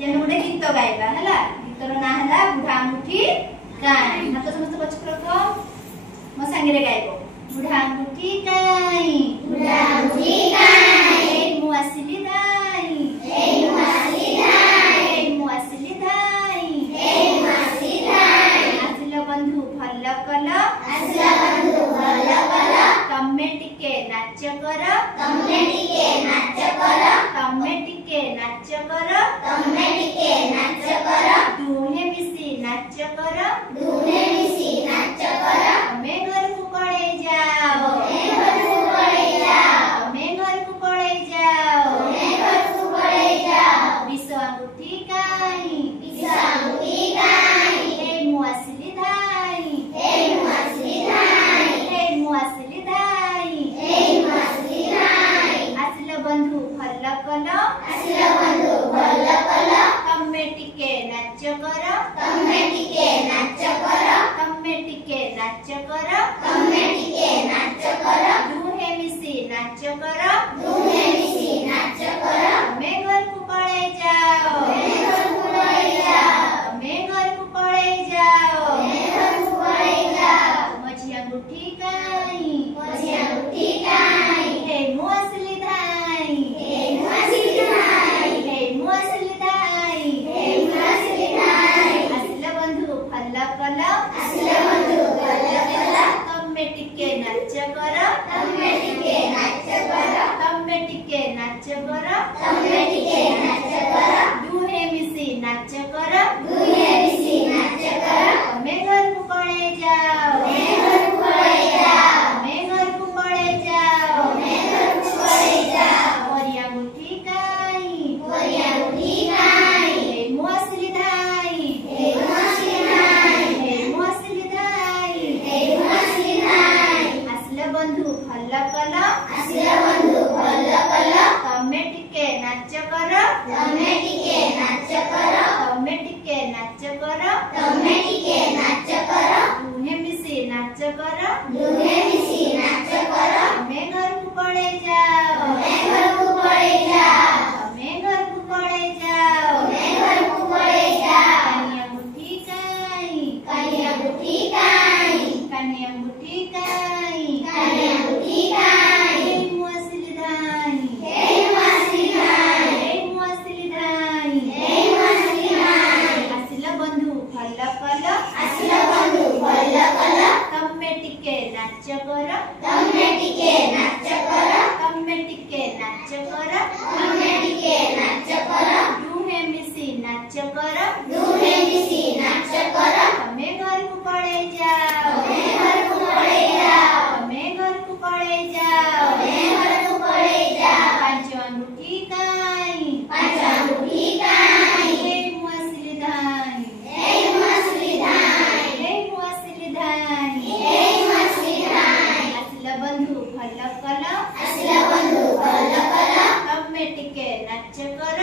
जे गोटे गीत गाइबा हला गीतर ना हला बुढ़ा अंगूठी काई हाथ समस्त पछ रखो मो संगे रे गाइबो बुढ़ा अंगूठी काई मु आसिली दाई मु आसिली दाई आसिलो बंधु भल कल तमे टिके नाच कर दुहे मिसी नाच कर तमे घर को पड़े जाओ विष अंगूठी काई मु आसिली धाई आसिलो बंधु भल कल तमे टिके नाच कर दुहे मिसी नाच कर तमे घर को पड़े जाओ मझी अंगूठी काई मु आसिली धाई आसिलो बंधु भल कल तमे टिके नाच कर दुहे मिसी नाच कर तमे घर को पड़े जाओ मरी अंगूठी काई मु आसिली धाई आसिलो बंधु भल कल तमे टिके नाच कर दुहे मिसी नाच कर तमे घर को पड़े जाओ कानी अंगूठी काई मु आसिली धाई आसिलो बंधु भल कल तमे टिके नाच कर दुहे मिसी नाच कर तमे घर को पड़े जाओ पांच अंगूठी काई मु आसिली धाई आसिलो बंधु भल कल तमे टिके नाच कर